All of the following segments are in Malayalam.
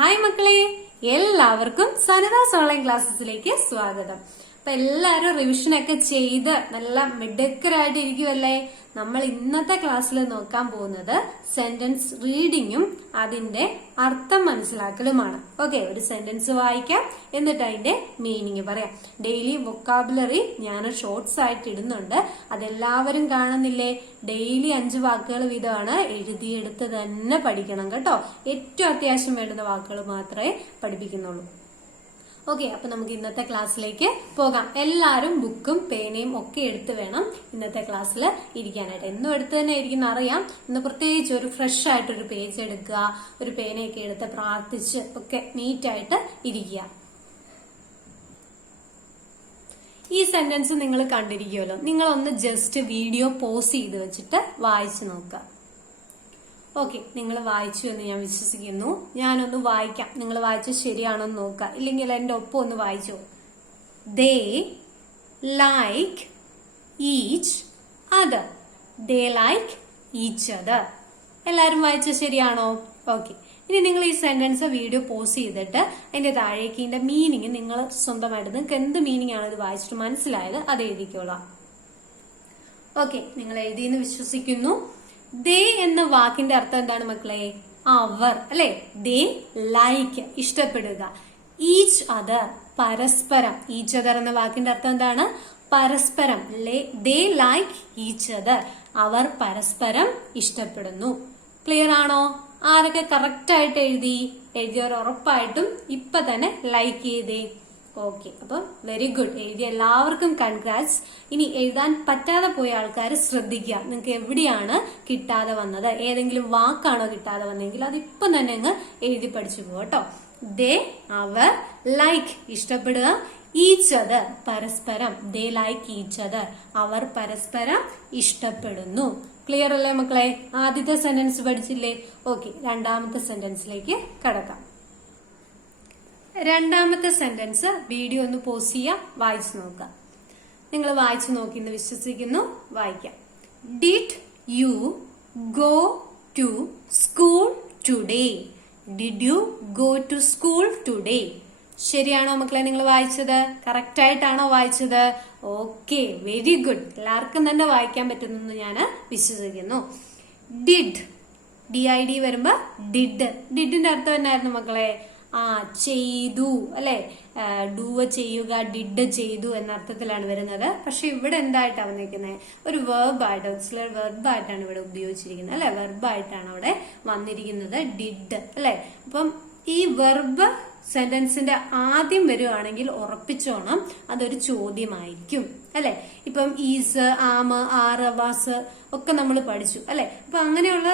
ഹായ് മക്കളെ, എല്ലാവർക്കും സനിതാസ് ഓൺലൈൻ ക്ലാസ്സസിലേക്ക് സ്വാഗതം. അപ്പൊ എല്ലാരും റിവിഷൻ ഒക്കെ ചെയ്ത് നല്ല മിടുക്കരായിട്ട് ഇരിക്കുമല്ലേ? നമ്മൾ ഇന്നത്തെ ക്ലാസ്സിൽ നോക്കാൻ പോകുന്നത് സെന്റൻസ് റീഡിങ്ങും അതിന്റെ അർത്ഥം മനസ്സിലാക്കലുമാണ്. ഓക്കെ, ഒരു സെന്റൻസ് വായിക്കാം, എന്നിട്ട് അതിന്റെ മീനിങ് പറയാം. ഡെയിലി വൊക്കാബുലറി ഞാൻ ഷോർട്സ് ആയിട്ട് ഇടുന്നുണ്ട്, അതെല്ലാവരും കാണുന്നില്ലേ? ഡെയിലി 5 വാക്കുകൾ വീതമാണ്, എഴുതിയെടുത്ത് തന്നെ പഠിക്കണം കേട്ടോ. ഏറ്റവും അത്യാവശ്യം വേണ്ടുന്ന വാക്കുകൾ മാത്രമേ പഠിപ്പിക്കുന്നുള്ളൂ. ഓക്കെ, അപ്പൊ നമുക്ക് ഇന്നത്തെ ക്ലാസ്സിലേക്ക് പോകാം. എല്ലാരും ബുക്കും പേനയും ഒക്കെ എടുത്ത് വേണം ഇന്നത്തെ ക്ലാസ്സിൽ ഇരിക്കാനായിട്ട്. എന്നും എടുത്ത് തന്നെ ഇരിക്കുന്ന അറിയാം. ഇന്ന് പ്രത്യേകിച്ച് ഒരു ഫ്രഷ് ആയിട്ടൊരു പേജ് എടുക്കുക, ഒരു പേനയൊക്കെ എടുത്ത് പ്രാർത്ഥിച്ച് ഒക്കെ നീറ്റായിട്ട് ഇരിക്കുക. ഈ സെന്റൻസ് നിങ്ങൾ കണ്ടിരിക്കുമല്ലോ, നിങ്ങളൊന്ന് ജസ്റ്റ് വീഡിയോ പോസ് ചെയ്ത് വെച്ചിട്ട് വായിച്ചു നോക്കുക. ഓക്കെ, നിങ്ങൾ വായിച്ചു എന്ന് ഞാൻ വിശ്വസിക്കുന്നു. ഞാനൊന്ന് വായിക്കാം, നിങ്ങൾ വായിച്ചു ശരിയാണോ എന്ന് നോക്കുക. ഇല്ലെങ്കിൽ എന്റെ ഒപ്പം ഒന്ന് വായിച്ചോ. ദേ ലൈക്ക് ഈച്ച് അതർ. ദേ ലൈക്ക് ഈച്ച് അതർ. എല്ലാരും വായിച്ച ശരിയാണോ? ഓക്കെ, ഇനി നിങ്ങൾ ഈ സെന്റൻസ് വീഡിയോ പോസ് ചെയ്തിട്ട് അതിന്റെ താഴേക്ക് ഇതിന്റെ മീനിങ് നിങ്ങൾ സ്വന്തമായിട്ട് നിങ്ങൾക്ക് എന്ത് മീനിങ് ആണ് ഇത് വായിച്ചിട്ട് മനസ്സിലായത് അത് എഴുതിക്കോളാം. ഓക്കെ, നിങ്ങൾ എഴുതിയെന്ന് വിശ്വസിക്കുന്നു. ദേ എന്ന വാക്കിന്റെ അർത്ഥം എന്താണ് മക്കളെ? അവർ, അല്ലെ? ദേ ലൈക്ക് ഇഷ്ടപ്പെടുക. ഈച്ച് അതർ പരസ്പരം. ഈച്ച് അതർ എന്ന വാക്കിന്റെ അർത്ഥം എന്താണ്? പരസ്പരം. ദേ ലൈക്ക് ഈച്ച് അതർ, അവർ പരസ്പരം ഇഷ്ടപ്പെടുന്നു. ക്ലിയർ ആണോ? ആരൊക്കെ കറക്റ്റ് ആയിട്ട് എഴുതിയവർ ഉറപ്പായിട്ടും ഇപ്പൊ തന്നെ ലൈക്ക് ചെയ്തേ. ഓക്കെ, അപ്പം വെരി ഗുഡ്. എഴുതിയ എല്ലാവർക്കും കൺഗ്രാറ്റ്സ്. ഇനി എഴുതാൻ പറ്റാതെ പോയ ആൾക്കാർ ശ്രദ്ധിക്കുക. നിങ്ങൾക്ക് എവിടെയാണ് കിട്ടാതെ വന്നത്, ഏതെങ്കിലും വാക്കാണോ കിട്ടാതെ വന്നെങ്കിൽ അതിപ്പം തന്നെ അങ്ങ് എഴുതി പഠിച്ചു പോകട്ടോ. ദേ അവർ ലൈക്ക് ഇഷ്ടപ്പെടുക, ഈച്ച് അതർ പരസ്പരം. ദേ ലൈക്ക് ഈച്ച് അതർ അവർ പരസ്പരം ഇഷ്ടപ്പെടുന്നു. ക്ലിയർ അല്ലേ മക്കളെ? ആദ്യത്തെ സെന്റൻസ് പഠിച്ചില്ലേ? ഓക്കെ, രണ്ടാമത്തെ സെന്റൻസിലേക്ക് കടക്കാം. രണ്ടാമത്തെ സെന്റൻസ് വീഡിയോ ഒന്ന് പോസ് ചെയ്യാം, വായിച്ചു നോക്കാം. നിങ്ങൾ വായിച്ചു നോക്കിയെന്ന് വിശ്വസിക്കുന്നു. വായിക്കാം. Did you go to school today? Did you go to school today? ശരിയാണോ മക്കളെ? നിങ്ങൾ വായിച്ചത് കറക്റ്റ് ആയിട്ടാണോ വായിച്ചത്? Okay, very good. എല്ലാവർക്കും തന്നെ വായിക്കാൻ പറ്റുന്നെന്ന് ഞാൻ വിശ്വസിക്കുന്നു. ഡിഡ്, DID വരുമ്പോ ഡിഡ്. ഡിഡിന്റെ അർത്ഥം എന്നായിരുന്നു മക്കളെ? ചെയ്തു, അല്ലെ? ഡൂവ് ചെയ്യുക, ഡിഡ് ചെയ്തു എന്ന അർത്ഥത്തിലാണ് വരുന്നത്. പക്ഷെ ഇവിടെ എന്തായിട്ടാണ് വന്നിരിക്കുന്നത്? ഒരു വെർബായിട്ട്, ഓക്സിലറി വെർബായിട്ടാണ് ഇവിടെ ഉപയോഗിച്ചിരിക്കുന്നത്, അല്ലെ? വെർബായിട്ടാണ് അവിടെ വന്നിരിക്കുന്നത്, ഡിഡ്, അല്ലെ? അപ്പം ഈ വെർബ് സെന്റൻസിന്റെ ആദ്യം വരുവാണെങ്കിൽ ഉറപ്പിച്ചോണം അതൊരു ചോദ്യമായിരിക്കും, അല്ലെ? ഇപ്പം ഈസ്, ആമ്, ആറ്, വാസ് ഒക്കെ നമ്മൾ പഠിച്ചു, അല്ലെ? അപ്പൊ അങ്ങനെയുള്ള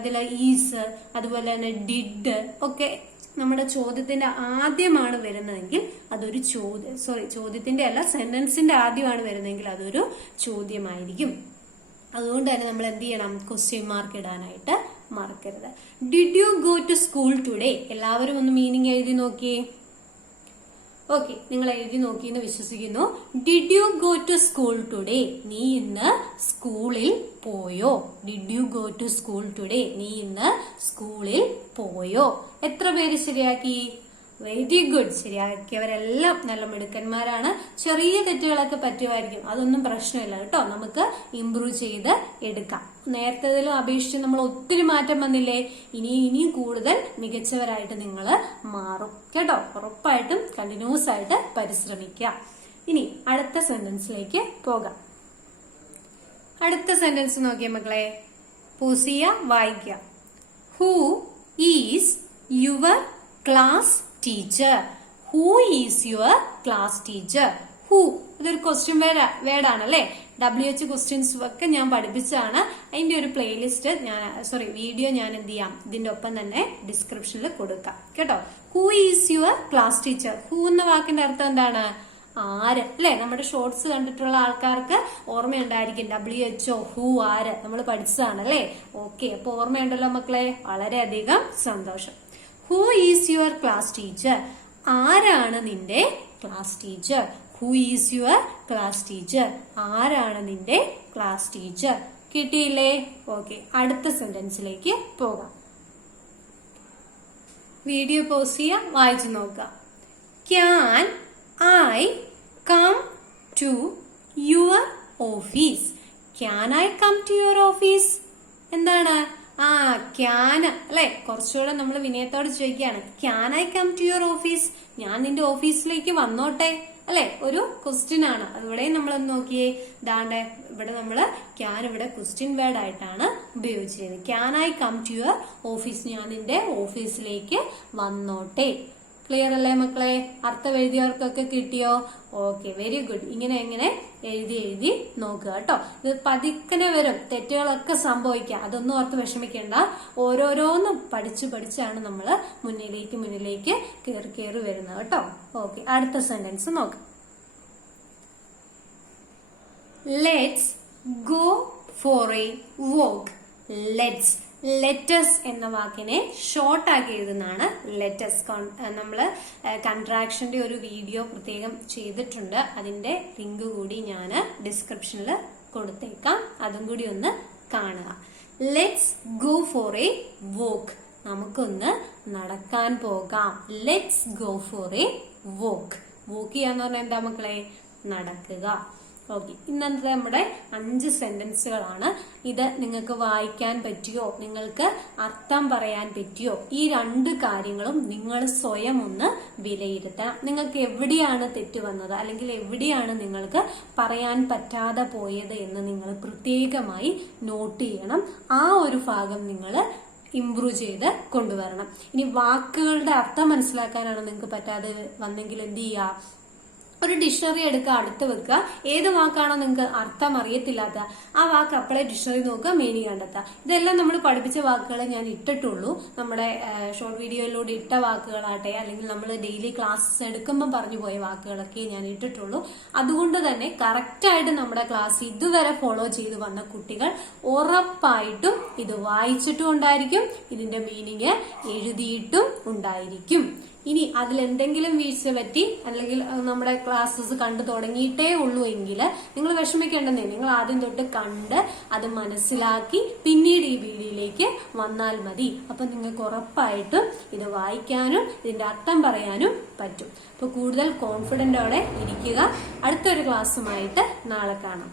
ഇതില് ഈസ്, അതുപോലെ തന്നെ ഡിഡ് ഒക്കെ നമ്മുടെ ചോദ്യത്തിന്റെ ആദ്യമാണ് വരുന്നതെങ്കിൽ അതൊരു ചോദ്യത്തിന്റെ അല്ല, സെന്റൻസിന്റെ ആദ്യമാണ് വരുന്നതെങ്കിൽ അതൊരു ചോദ്യമായിരിക്കും. അതുകൊണ്ട് തന്നെ നമ്മൾ എന്ത് ചെയ്യണം? ക്വസ്റ്റ്യൻ മാർക്ക് ഇടാനായിട്ട് മറക്കരുത്. Did you go to school today? എല്ലാവരും ഒന്ന് മീനിങ് എഴുതി നോക്കിയേ. ഓക്കെ, നിങ്ങൾ എഴുതി നോക്കിയെന്ന് വിശ്വസിക്കുന്നു. Did you go to school today? നീ ഇന്ന് സ്കൂളിൽ പോയോ? Did you go to school today? നീ ഇന്ന് സ്കൂളിൽ പോയോ? എത്ര പേര് ശരിയാക്കി? Very good. ശരിയാക്കിയവരെല്ലാം നല്ല മിടുക്കന്മാരാണ്. ചെറിയ തെറ്റുകളൊക്കെ പറ്റുമായിരിക്കും, അതൊന്നും പ്രശ്നമില്ല കേട്ടോ. നമുക്ക് ഇംപ്രൂവ് ചെയ്ത് എടുക്കാം. നേരത്തേതിലും അപേക്ഷിച്ച് നമ്മൾ ഒത്തിരി മാറ്റം വന്നില്ലേ? ഇനിയും കൂടുതൽ മികച്ചവരായിട്ട് നിങ്ങൾ മാറും കേട്ടോ. ഉറപ്പായിട്ടും കണ്ടിന്യൂസ് ആയിട്ട് പരിശ്രമിക്കുക. ഇനി അടുത്ത സെന്റൻസിലേക്ക് പോകാം. അടുത്ത സെന്റൻസ് നോക്കിയ മക്കളെ, പോസ് ചെയ്യുക, വായിക്കുക. Who is your class teacher? Who is your class teacher? Who ഇതൊരു ക്വസ്റ്റ്യൻ വേർഡാണ്, അല്ലെ? WH ക്വസ്റ്റ്യൻസ് ഒക്കെ ഞാൻ പഠിപ്പിച്ചതാണ്. അതിന്റെ ഒരു പ്ലേലിസ്റ്റ് വീഡിയോ ഞാൻ എന്ത് ചെയ്യാം, ഇതിന്റെ ഒപ്പം തന്നെ ഡിസ്ക്രിപ്ഷനിൽ കൊടുക്കാം കേട്ടോ. Who is your class teacher? Who എന്ന വാക്കിന്റെ അർത്ഥം എന്താണ്? ആര്, അല്ലെ? നമ്മുടെ ഷോർട്സ് കണ്ടിട്ടുള്ള ആൾക്കാർക്ക് ഓർമ്മയുണ്ടായിരിക്കും. WHO, ഹൂ, ആര് നമ്മൾ പഠിച്ചതാണ്, അല്ലെ? ഓക്കെ, അപ്പൊ ഓർമ്മയുണ്ടല്ലോ മക്കളെ? വളരെയധികം സന്തോഷം. Who is your class teacher? ആരാണ് നിന്റെ class teacher? Who is your class teacher? ആരാണ് നിന്റെ ക്ലാസ് ടീച്ചർ? കിട്ടിയില്ലേ? ഓക്കെ, അടുത്ത സെന്റൻസിലേക്ക് പോകാം. വീഡിയോ പോസ് ചെയ്യാം, വായിച്ചു നോക്കാം. Can I come to your office? Can I come to your office? എന്താണ്? ക്യാൻ അല്ലെ, കുറച്ചുകൂടെ നമ്മൾ വിനയത്തോട് ചോദിക്കുകയാണ്. Can I come to your office? ഞാൻ നിന്റെ ഓഫീസിലേക്ക് വന്നോട്ടെ അല്ലെ, ഒരു ക്വസ്റ്റ്യൻ ആണ്. അതിവിടെ നമ്മൾ നോക്കിയേ, ദാണ്ടെ ഇവിടെ നമ്മള് ക്യാൻ ഇവിടെ ക്വസ്റ്റ്യൻ വേർഡ് ആയിട്ടാണ് ഉപയോഗിച്ചിരുന്നത്. Can I come to your office? ഞാൻ നിന്റെ ഓഫീസിലേക്ക് വന്നോട്ടെ. ക്ലിയർ അല്ലേ മക്കളെ? അർത്ഥം എഴുതിയവർക്കൊക്കെ കിട്ടിയോ? Okay, very good. ഇങ്ങനെ എഴുതി നോക്കുക കേട്ടോ. ഇത് പതിക്കനെ വരും, തെറ്റുകളൊക്കെ സംഭവിക്കാം, അതൊന്നും ഓർത്ത് വിഷമിക്കേണ്ട. ഓരോരോന്നും പഠിച്ചാണ് നമ്മൾ മുന്നിലേക്ക് കയറി വരുന്നത് കേട്ടോ. ഓക്കെ, അടുത്ത സെന്റൻസ് നോക്കാം. Let's go for a walk. Let's എന്ന വാക്കിനെ ഷോർട്ട് ആക്കി എഴുതുന്നതാണ് ലെറ്റസ്. നമ്മള് കൺട്രാക്ഷന്റെ ഒരു വീഡിയോ പ്രത്യേകം ചെയ്തിട്ടുണ്ട്, അതിന്റെ ലിങ്ക് കൂടി ഞാൻ ഡിസ്ക്രിപ്ഷനിൽ കൊടുത്തേക്കാം, അതും കൂടി ഒന്ന് കാണുക. Let's go for a walk. നമുക്കൊന്ന് നടക്കാൻ പോകാം. Let's go for a walk. Walk ചെയ്യാന്ന് പറഞ്ഞാൽ എന്താ മക്കളെ? നടക്കുക. ഓക്കെ, ഇന്നത്തെ നമ്മുടെ 5 സെന്റൻസുകളാണ്. ഇത് നിങ്ങൾക്ക് വായിക്കാൻ പറ്റിയോ, നിങ്ങൾക്ക് അർത്ഥം പറയാൻ പറ്റിയോ, ഈ 2 കാര്യങ്ങളും നിങ്ങൾ സ്വയം ഒന്ന് വിലയിരുത്തണം. നിങ്ങൾക്ക് എവിടെയാണ് തെറ്റ് വന്നത്, അല്ലെങ്കിൽ എവിടെയാണ് നിങ്ങൾക്ക് പറയാൻ പറ്റാതെ പോയത് എന്ന് നിങ്ങൾ പ്രത്യേകമായി നോട്ട് ചെയ്യണം. ആ ഒരു ഭാഗം നിങ്ങൾ ഇംപ്രൂവ് ചെയ്ത് കൊണ്ടുവരണം. ഇനി വാക്കുകളുടെ അർത്ഥം മനസ്സിലാക്കാനാണ് നിങ്ങൾക്ക് പറ്റാതെ വന്നെങ്കിൽ എന്ത് ചെയ്യുക? ഒരു ഡിക്ഷണറി എടുക്കുക, അടുത്ത് വെക്കുക. ഏത് വാക്കാണോ നിങ്ങൾക്ക് അർത്ഥം അറിയത്തില്ലാത്ത ആ വാക്ക് അപ്പോഴേ ഡിക്ഷണറി നോക്കുക, മീനിങ് കണ്ടെത്തുക. ഇതെല്ലാം നമ്മൾ പഠിപ്പിച്ച വാക്കുകളെ ഞാൻ ഇട്ടിട്ടുള്ളൂ. നമ്മുടെ ഷോർട്ട് വീഡിയോയിലൂടെ ഇട്ട വാക്കുകളാട്ടെ, അല്ലെങ്കിൽ നമ്മൾ ഡെയിലി ക്ലാസ്സസ് എടുക്കുമ്പോൾ പറഞ്ഞു പോയ വാക്കുകളൊക്കെ ഞാൻ ഇട്ടിട്ടുള്ളൂ. അതുകൊണ്ട് തന്നെ കറക്റ്റായിട്ട് നമ്മുടെ ക്ലാസ് ഇതുവരെ ഫോളോ ചെയ്ത് വന്ന കുട്ടികൾ ഉറപ്പായിട്ടും ഇത് വായിച്ചിട്ടും ഉണ്ടായിരിക്കും, ഇതിന്റെ മീനിങ് എഴുതിയിട്ടും ഉണ്ടായിരിക്കും. ഇനി അതിലെന്തെങ്കിലും വീഴ്ച പറ്റി, അല്ലെങ്കിൽ നമ്മുടെ ക്ലാസ്സസ് കണ്ടു തുടങ്ങിയിട്ടേ ഉള്ളൂ എങ്കിൽ നിങ്ങൾ വിഷമിക്കേണ്ടെന്നേ. നിങ്ങൾ ആദ്യം തൊട്ട് കണ്ട് അത് മനസ്സിലാക്കി പിന്നീട് ഈ വീഡിയോയിലേക്ക് വന്നാൽ മതി. അപ്പൊ നിങ്ങൾക്ക് ഉറപ്പായിട്ടും ഇത് വായിക്കാനും ഇതിന്റെ അർത്ഥം പറയാനും പറ്റും. അപ്പൊ കൂടുതൽ കോൺഫിഡന്റോടെ ഇരിക്കുക. അടുത്തൊരു ക്ലാസ്സുമായിട്ട് നാളെ കാണാം.